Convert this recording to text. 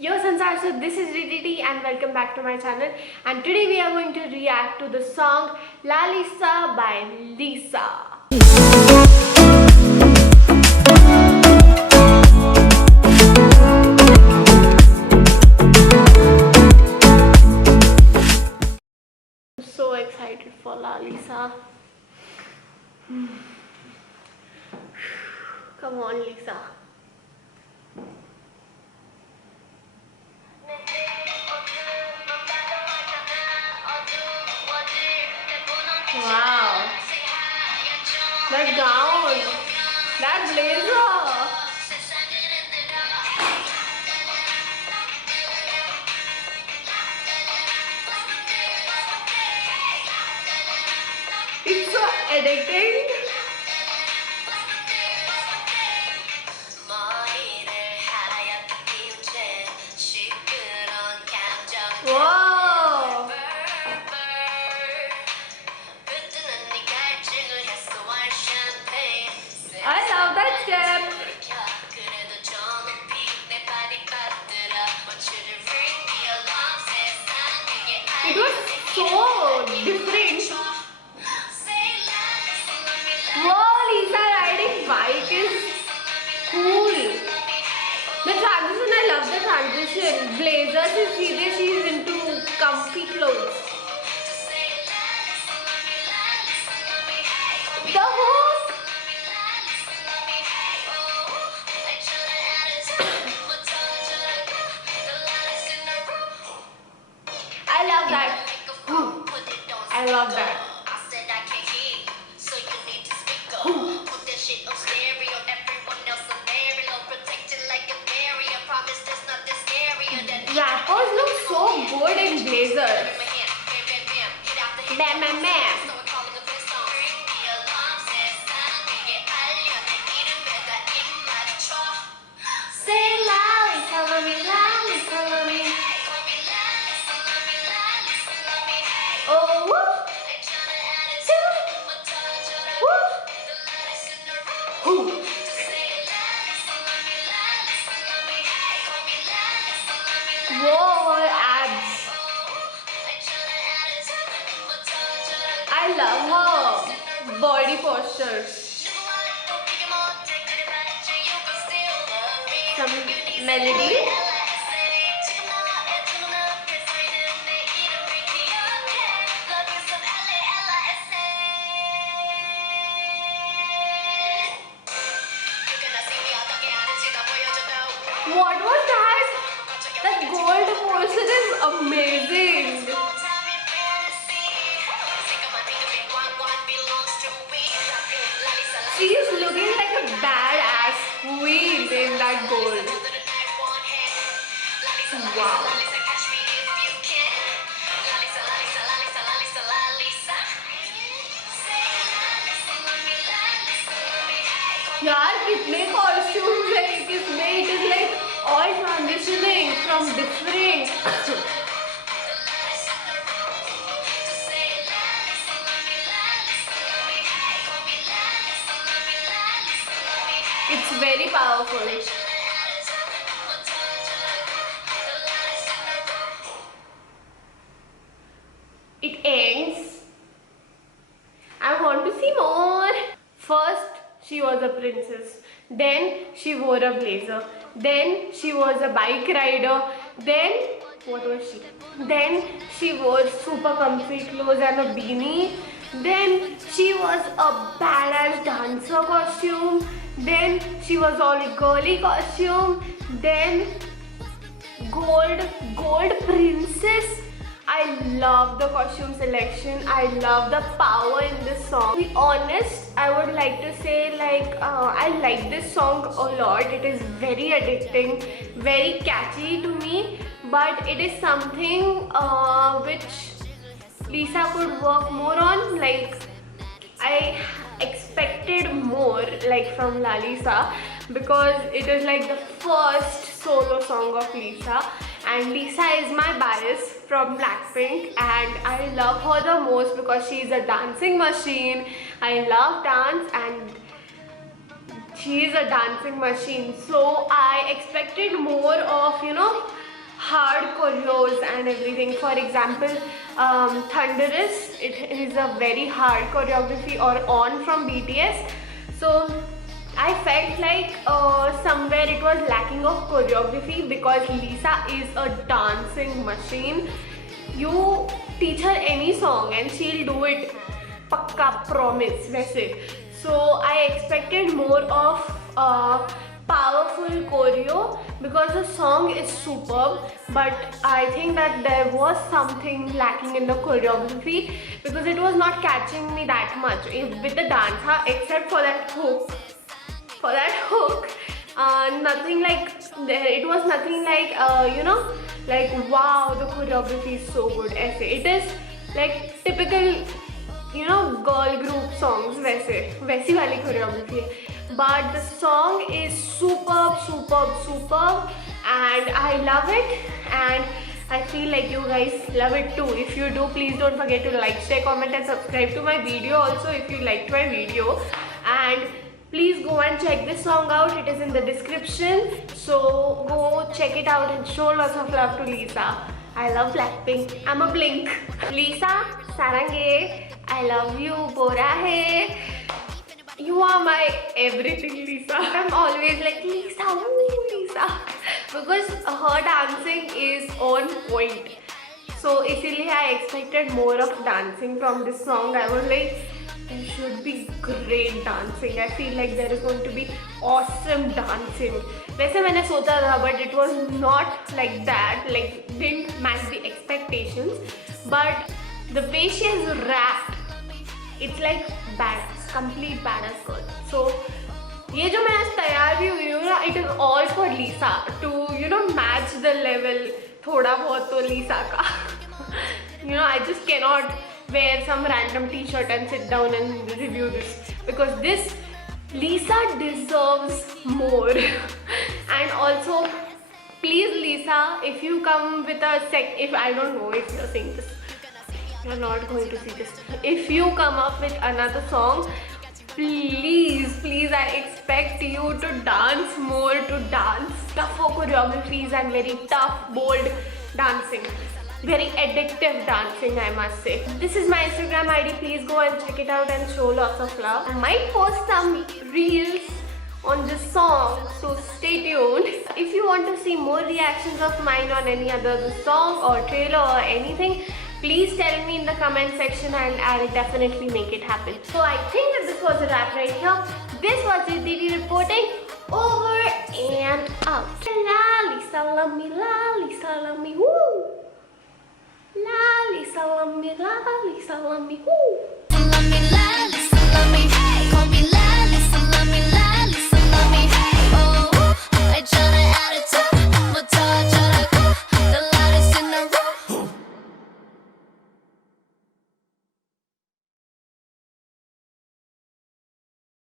Yo Sansar, so this is DDT and welcome back to my channel, and today we are going to react to the song La Lisa by Lisa. I'm so excited for La Lisa. Come on Lisa. Wow. That gown. That blazer. It's so addicting. Whoa. I love that step. It was so different. Whoa, Lisa riding bike is cool. The transition, I love the transition. Blazers is serious, she's into comfy clothes. The hook. I love that. I love that. Rappers look so good in blazers. Bam, bam, bam. Say loud, follow me, loud, follow me. Oh, whoop. Whoop. Whoop. Whoa, abs. I love her body posture. Some melody. What was that? That gold portion is amazing. She is looking like a badass queen in that gold. Wow. यार कितने costumes है इसमें. It is like all transitioning from different. It's very powerful. It ends. I want to see more. First, she was a princess. Then, she wore a blazer. Then, she was a bike rider. Then, what was she? Then, she wore super comfy clothes and a beanie. Then, she was a badass dancer costume. Then, she was all girly costume. Then, gold princess. I love the costume selection. I love the power in this song. To be honest, I would like to say I like this song a lot. It is very addicting, very catchy to me. But it is something which Lisa could work more on. Like I expected more from La Lisa, because it is like the first solo song of Lisa, and Lisa is my bias from Blackpink, and I love her the most because she is a dancing machine. I love dance and she is a dancing machine, so I expected more of choreos and everything. For example, Thunderous, it is a very hard choreography, or On from BTS. So I felt like somewhere it was lacking of choreography, because Lisa is a dancing machine. You teach her any song and she'll do it. Pakka, promise, वैसे. So I expected more of powerful choreo, because the song is superb, but I think that there was something lacking in the choreography, because it was not catching me that much with the dance, except for that hook. For that hook, nothing like it was nothing like like wow, the choreography is so good. It is like typical girl group songs, वैसी वाली choreography है. But the song is superb, and I love it, and I feel like you guys love it too. If you do, please don't forget to like, share, comment and subscribe to my video also if you liked my video. And please go and check this song out, it is in the description. So go check it out and show lots of love to Lisa. I love Blackpink, I'm a Blink. Lisa, sarange, I love you, bora hai. You are my everything, Lisa. I'm always like, Lisa, ooh, Lisa. Because her dancing is on point. So इसीलिए I expected more of dancing from this song. I was like, there should be great dancing. I feel like there is going to be awesome dancing. वैसे मैंने सोचा था, but it was not like that. Like, didn't match the expectations. But the way she has rapped, it's like badass. Complete badass girl. So ये जो मैं आज तैयार भी हुई हूँ ना, it is all for Lisa to match the level थोड़ा बहुत तो Lisa का. I just cannot wear some random t-shirt and sit down and review this, because this Lisa deserves more. And also, please Lisa, if you come with a if I don't know if you're seeing this, you're not going to see this. If you come up with another song, please, I expect you to dance more, to dance tougher choreographies and very tough, bold dancing. Very addictive dancing, I must say. This is my Instagram ID. Please go and check it out and show lots of love. I might post some reels on this song, so stay tuned. If you want to see more reactions of mine on any other song or trailer or anything, please tell me in the comment section and I'll definitely make it happen. So I think that this was a wrap right here. This was Didi reporting, over and out. La Lisa love me, woo. La Lisa love me, woo.